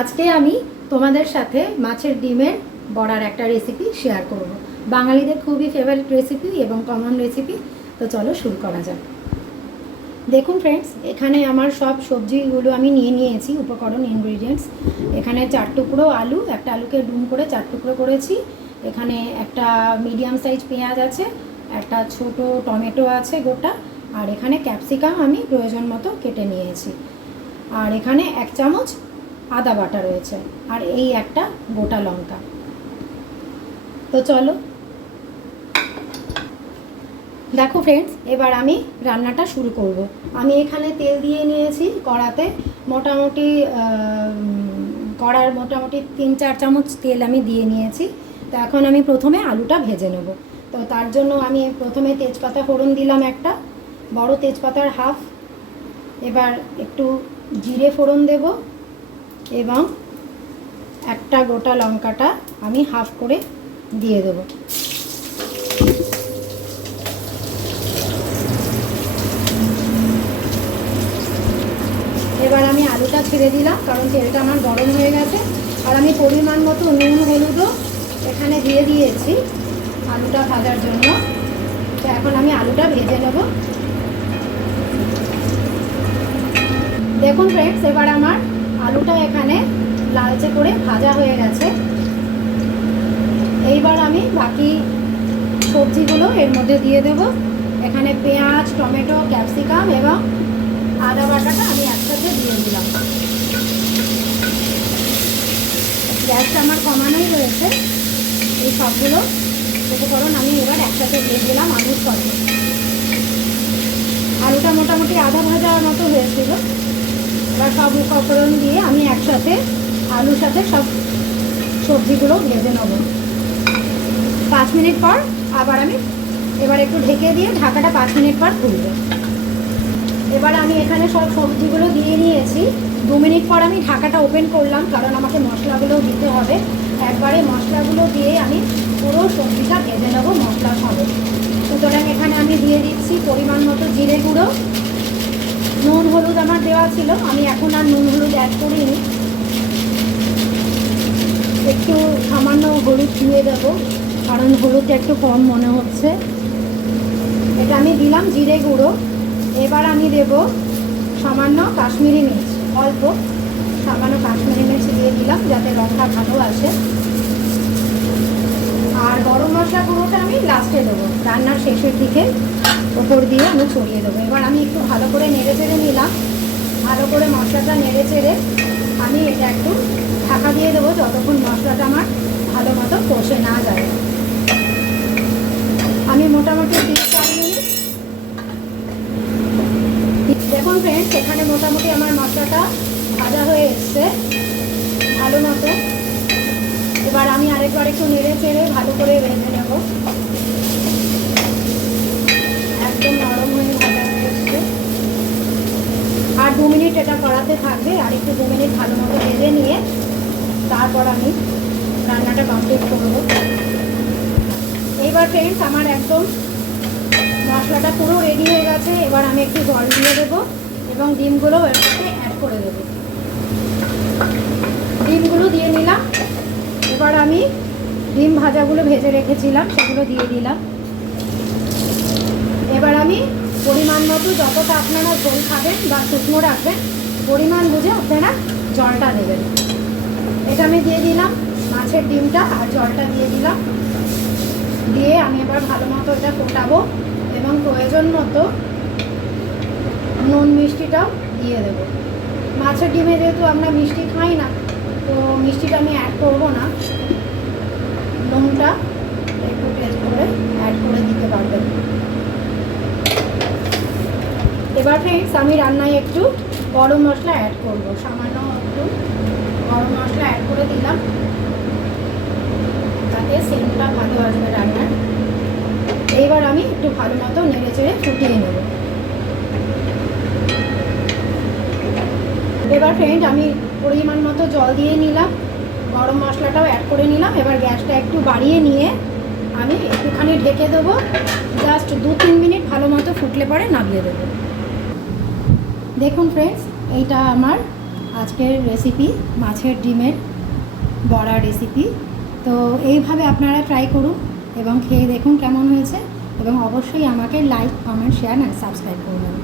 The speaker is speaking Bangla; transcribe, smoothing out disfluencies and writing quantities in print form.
আজকে আমি তোমাদের সাথে মাছের ডিমের বড়ার একটা রেসিপি শেয়ার করব। বাঙালিদের খুবই ফেভারিট রেসিপি এবং কমন রেসিপি। তো চলো শুরু করা যাক। দেখুন ফ্রেন্ডস, এখানে আমার সব সবজিগুলো আমি নিয়ে নিয়েছি, উপকরণ ইনগ্রিডিয়েন্টস। এখানে 4 টুকরো আলু, একটা আলুকে ডুম করে 4 টুকরো করেছি। এখানে একটা মিডিয়াম সাইজ পেঁয়াজ আছে, একটা ছোট টমেটো আছে গোটা, আর এখানে ক্যাপসিকাম আমি প্রয়োজন মতো কেটে নিয়েছি। আর এখানে 1 চামচ আদা বাটা রয়েছে, আর এই একটা গোটা লঙ্কা। তো চলো দেখো ফ্রেন্ডস, এবার আমি রান্নাটা শুরু করব। আমি এখানে তেল দিয়ে নিয়েছি কড়াতে, মোটামুটি কড়ার মোটামুটি 3-4 চামচ তেল আমি দিয়ে নিয়েছি। তো এখন আমি প্রথমে আলুটা ভেজে নেব। তো তার জন্য আমি প্রথমে তেজপাতা ফোড়ন দিলাম, একটা বড় তেজপাতার হাফ। এবার একটু জিরে ফোড়ন দেব এবং একটা গোটা লঙ্কাটা আমি হাফ করে দিয়ে দেব। এবার আমি আলুটা ছেড়ে দিলাম, কারণ তেলটা আমার গরম হয়ে গেছে। আর আমি পরিমাণ মতো নুন হলুদও এখানে দিয়ে দিয়েছি আলুটা ভাজার জন্য। তো এখন আমি আলুটা ভেজে নেব। দেখুন ফ্রেন্ডস, এবার আমার আলুটা এখানে লালচে করে ভাজা হয়ে গেছে। এইবার আমি বাকি সবজিগুলো এর মধ্যে দিয়ে দেব। এখানে পেঁয়াজ, টমেটো, ক্যাপসিকাম এবং আদা বাটাটা আমি একসাথে দিয়ে দিলাম। গ্যাসটা আমার কমানোই রয়েছে। এই সবগুলো উপকরণ আমি এবার একসাথে দিয়ে দিলাম আলুর সাথে। আলুটা মোটামুটি আধা ভাজার মতো হয়েছিল। এবার সব উপকরণ দিয়ে আমি একসাথে আলুর সাথে সব সবজিগুলো ভেজে নেব। 5 মিনিট পর আবার আমি এবার একটু ঢেকে দিয়ে ঢাকাটা 5 মিনিট পর খুলবো। এবার আমি এখানে সব সবজিগুলো দিয়ে নিয়েছি। 2 মিনিট পর আমি ঢাকাটা ওপেন করলাম, কারণ আমাকে মশলাগুলোও দিতে হবে। একবারে মশলাগুলো দিয়ে আমি পুরো সবজিটা ভেজে নেবো মশলা সমেত। সুতরাং এখানে আমি দিয়ে দিচ্ছি পরিমাণ মতো জিরে গুঁড়ো। নুন হলুদ আমার দেওয়া ছিল, আমি এখন আর নুন হলুদ অ্যাড করিনি। একটু সামান্য হলুদ দিয়ে দেবো, কারণ হলুদটা একটু কম মনে হচ্ছে। এটা আমি দিলাম জিরে গুঁড়ো। এবার আমি দেব সামান্য কাশ্মীরি মির্চ, অল্প সামান্য কাশ্মীরি মির্চ দিয়ে দিলাম, যাতে রঙটা ভালো আসে। আর গরম মশলা গুঁড়োটা আমি লাস্টে দেবো, রান্নার শেষের দিকে ওপর দিয়ে আমি ছড়িয়ে দেবো। এবার আমি একটু ভালো করে নেড়ে চেড়ে নিলাম। ভালো করে মশলাটা নেড়ে চেড়ে আমি এটা একটু ঢাকা দিয়ে দেবো, যতক্ষণ মশলাটা আমার ভালো মতো কষে না যায়। আমি মোটামুটি 3-4 মিনিট। দেখুন ফ্রেন্ডস, এখানে মোটামুটি আমার মশলাটা ভাজা হয়ে এসছে ভালো মতো। এবার আমি আরেকবার একটু নেড়ে চেড়ে ভালো করে ভেজে নেব। একদম নরম হয়ে ভাজা হয়ে এসছে। আর 2 মিনিট এটা কড়াতে থাকবে। আর একটু 2 মিনিট ভালো মতো ভেজে নিয়ে তারপর আমি রান্নাটা কমপ্লিট করব। এইবার ফ্রেন্ডস, আমার একদম মশলাটা পুরো রেডি হয়ে গেছে। এবার আমি একটু জল দিয়ে দেবো এবং ডিমগুলো এর সাথে অ্যাড করে দেবো। ডিমগুলো দিয়ে নিলাম। এবার আমি ডিম ভাজাগুলো ভেজে রেখেছিলাম সেগুলো দিয়ে দিলাম। এবার আমি পরিমাণ মতো, যতটা আপনারা ঝোল খাবেন বা শুকনো রাখবেন, পরিমাণ বুঝে আপনারা জলটা দেবেন। এটা আমি দিয়ে দিলাম মাছের ডিমটা, আর জলটা দিয়ে দিলাম। দিয়ে আমি এবার ভালো মতো এটা ফোটাবো এবং প্রয়োজন মতো নুন মিষ্টিটাও দিয়ে দেবো। মাছের ডিমে যেহেতু আমরা মিষ্টি খাই না, তো মিষ্টিটা আমি অ্যাড করবো না। নুনটা একটু টেস্ট করে অ্যাড করে দিতে পারবেন। এবার ফ্রেন্ডস, আমি রান্নায় একটু গরম মশলা অ্যাড করবো, সামান্য একটু গরম মশলা অ্যাড করে দিলাম, তাতে সেন্টটা ভালো আসবে রান্নার। এইবার আমি একটু ভালো মতো নেড়ে চেড়ে ফুটিয়ে নেব। এবার ফ্রেন্ড, আমি পরিমাণ মতো জল দিয়ে নিলাম, গরম মশলাটাও অ্যাড করে নিলাম। এবার গ্যাসটা একটু বাড়িয়ে নিয়ে আমি একটুখানি ঢেকে দেবো। জাস্ট 2-3 মিনিট ভালো মতো ফুটলে পরে নামিয়ে দেবো। দেখুন ফ্রেন্ডস, এইটা আমার আজকের রেসিপি মাছের ডিমের বড়া রেসিপি। তো এইভাবে আপনারা ট্রাই করুন এবং খেয়ে দেখুন কেমন হয়েছে, এবং অবশ্যই আমাকে like, comment, share and subscribe করবেন।